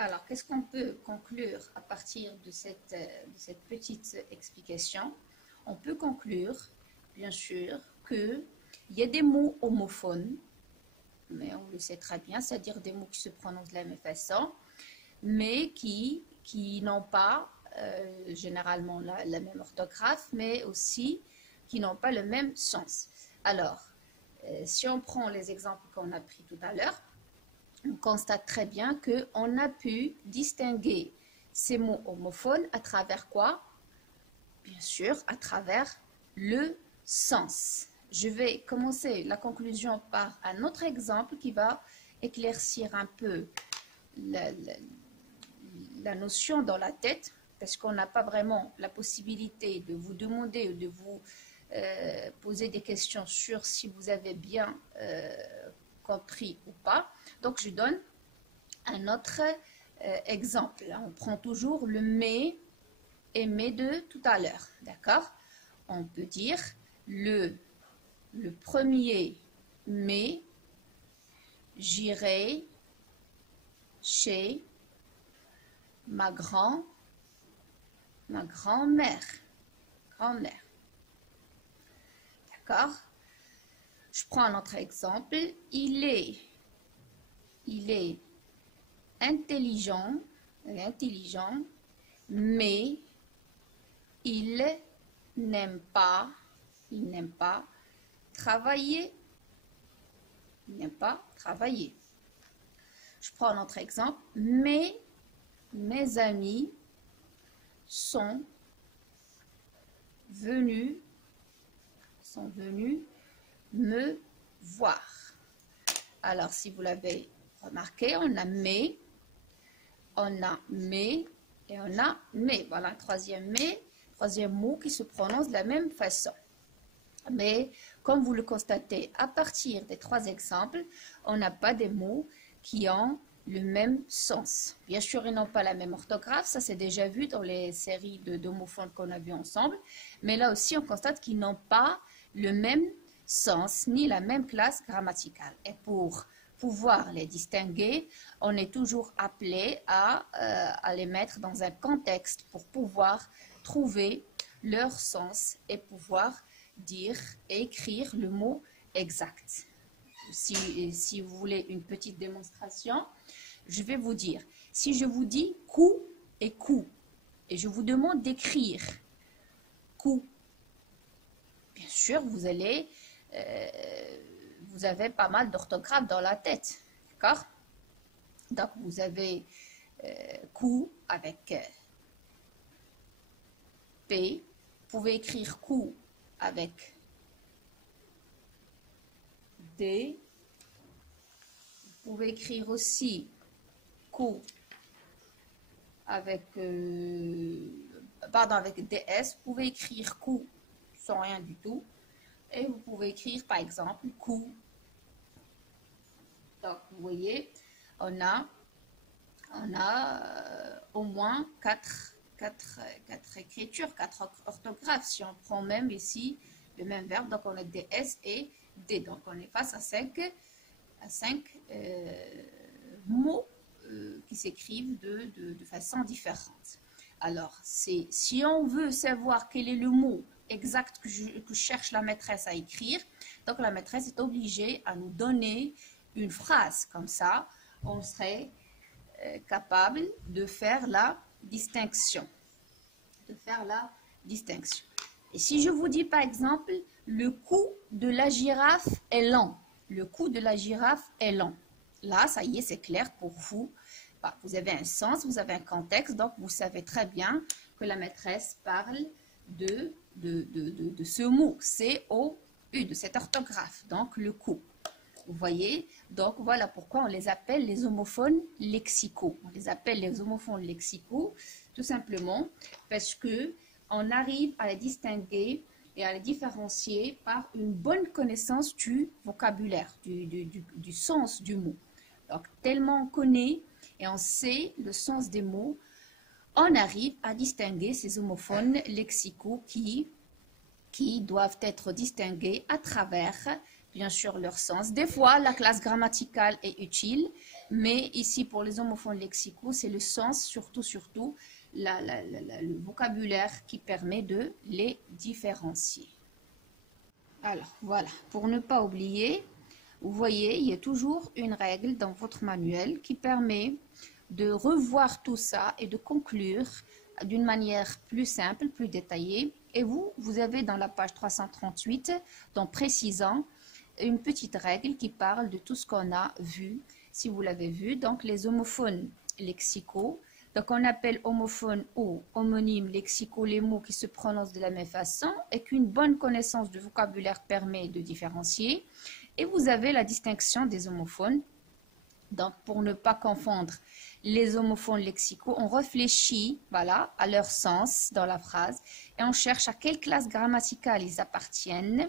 Alors, qu'est-ce qu'on peut conclure à partir de cette petite explication? On peut conclure, bien sûr, qu'il y a des mots homophones, mais on le sait très bien, c'est-à-dire des mots qui se prononcent de la même façon, mais qui n'ont pas généralement la même orthographe, mais aussi qui n'ont pas le même sens. Alors, si on prend les exemples qu'on a pris tout à l'heure, on constate très bien qu'on a pu distinguer ces mots homophones à travers quoi? Bien sûr, à travers le sens. Je vais commencer la conclusion par un autre exemple qui va éclaircir un peu la notion dans la tête, parce qu'on n'a pas vraiment la possibilité de vous demander ou de vous poser des questions sur si vous avez bien compris ou pas. Donc, je donne un autre exemple. On prend toujours le mais et mais de tout à l'heure, d'accord? On peut dire le 1er mai, j'irai chez ma grand-mère. Grand-mère. D'accord? Je prends un autre exemple. Il est intelligent, mais il n'aime pas travailler. Il n'aime pas travailler. Je prends un autre exemple. Mes amis sont venus me voir. Alors, si vous l'avez remarqué, on a mais et on a mais. Voilà, troisième mot qui se prononce de la même façon. Mais, comme vous le constatez, à partir des trois exemples, on n'a pas des mots qui ont le même sens. Bien sûr, ils n'ont pas la même orthographe, ça c'est déjà vu dans les séries d'homophones qu'on a vues ensemble, mais là aussi on constate qu'ils n'ont pas le même sens, ni la même classe grammaticale. Et pour pouvoir les distinguer, on est toujours appelé à les mettre dans un contexte pour pouvoir trouver leur sens et pouvoir dire et écrire le mot exact. Si vous voulez une petite démonstration, je vais vous dire, si je vous dis cou et cou, et je vous demande d'écrire cou, bien sûr, vous avez pas mal d'orthographe dans la tête, d'accord? Donc, vous avez cou avec P, vous pouvez écrire cou avec D, vous pouvez écrire aussi cou avec, avec DS, vous pouvez écrire cou sans rien du tout, et vous pouvez écrire par exemple cou. Donc vous voyez, on a au moins quatre écritures, 4 orthographes, si on prend même ici le même verbe, donc on a DS et D, donc on est face à 5 mots qui s'écrivent de façon différente. Alors, si on veut savoir quel est le mot exact que cherche la maîtresse à écrire, donc la maîtresse est obligée à nous donner une phrase. Comme ça, on serait capable de faire la distinction. Et si je vous dis par exemple, le cou de la girafe est lent. Le cou de la girafe est lent. Là, ça y est, c'est clair pour vous. Bah, vous avez un sens, vous avez un contexte, donc vous savez très bien que la maîtresse parle de ce mot, C-O-U, de cette orthographe, donc le cou. Vous voyez, donc voilà pourquoi on les appelle les homophones lexicaux. On les appelle les homophones lexicaux, tout simplement parce que on arrive à les distinguer et à les différencier par une bonne connaissance du vocabulaire, du sens du mot. Donc, tellement on connaît et on sait le sens des mots, on arrive à distinguer ces homophones lexicaux qui doivent être distingués à travers, bien sûr, leur sens. Des fois, la classe grammaticale est utile, Mais ici, pour les homophones lexicaux, c'est le sens, surtout, le vocabulaire qui permet de les différencier. Alors, voilà, pour ne pas oublier, vous voyez, il y a toujours une règle dans votre manuel qui permet de revoir tout ça et de conclure d'une manière plus simple, plus détaillée. Et vous avez dans la page 338, dans précisant, une petite règle qui parle de tout ce qu'on a vu, si vous l'avez vu. Donc, les homophones lexicaux. Donc, on appelle homophones ou homonymes lexicaux les mots qui se prononcent de la même façon et qu'une bonne connaissance du vocabulaire permet de différencier. Et vous avez la distinction des homophones. Donc, pour ne pas confondre les homophones lexicaux, on réfléchit, voilà, à leur sens dans la phrase et on cherche à quelle classe grammaticale ils appartiennent.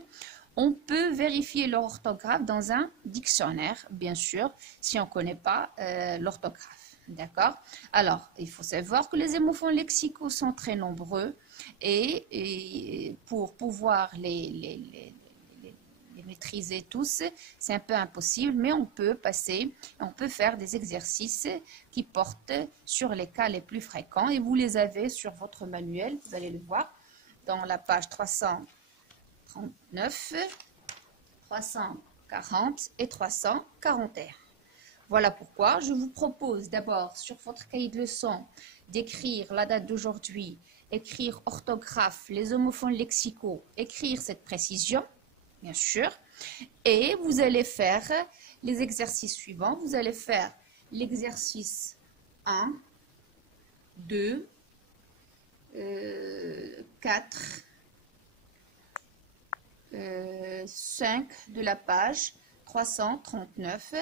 On peut vérifier leur orthographe dans un dictionnaire, bien sûr, si on ne connaît pas l'orthographe. D'accord? Alors, il faut savoir que les homophones lexicaux sont très nombreux et pour pouvoir les maîtriser tous, c'est un peu impossible, mais on peut faire des exercices qui portent sur les cas les plus fréquents et vous les avez sur votre manuel, vous allez le voir dans la page 339, 340 et 341. Voilà pourquoi je vous propose d'abord sur votre cahier de leçons d'écrire la date d'aujourd'hui, écrire orthographe, les homophones lexicaux, écrire cette précision, bien sûr, et vous allez faire les exercices suivants. Vous allez faire l'exercice 1, 2, 4, 5 de la page 339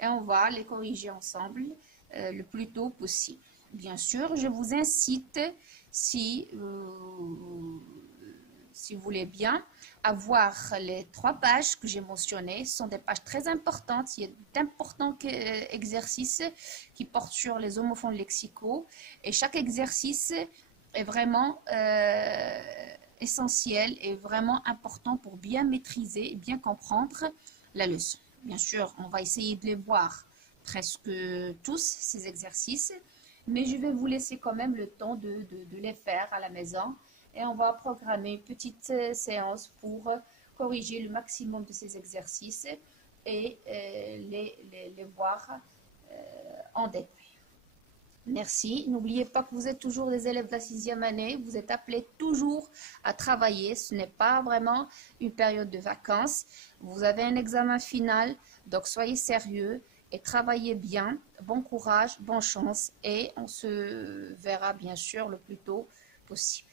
et on va les corriger ensemble le plus tôt possible. Bien sûr, je vous incite, si vous voulez bien, à voir les 3 pages que j'ai mentionnées. Ce sont des pages très importantes. Il y a d'importants exercices qui portent sur les homophones lexicaux. Et chaque exercice est vraiment essentiel et vraiment important pour bien maîtriser et bien comprendre la leçon. Bien sûr, on va essayer de les voir presque tous, ces exercices. Mais je vais vous laisser quand même le temps de les faire à la maison. Et on va programmer une petite séance pour corriger le maximum de ces exercices et les voir en détail. Merci. N'oubliez pas que vous êtes toujours des élèves de la 6e année. Vous êtes appelés toujours à travailler. Ce n'est pas vraiment une période de vacances. Vous avez un examen final, donc soyez sérieux et travaillez bien. Bon courage, bonne chance et on se verra bien sûr le plus tôt possible.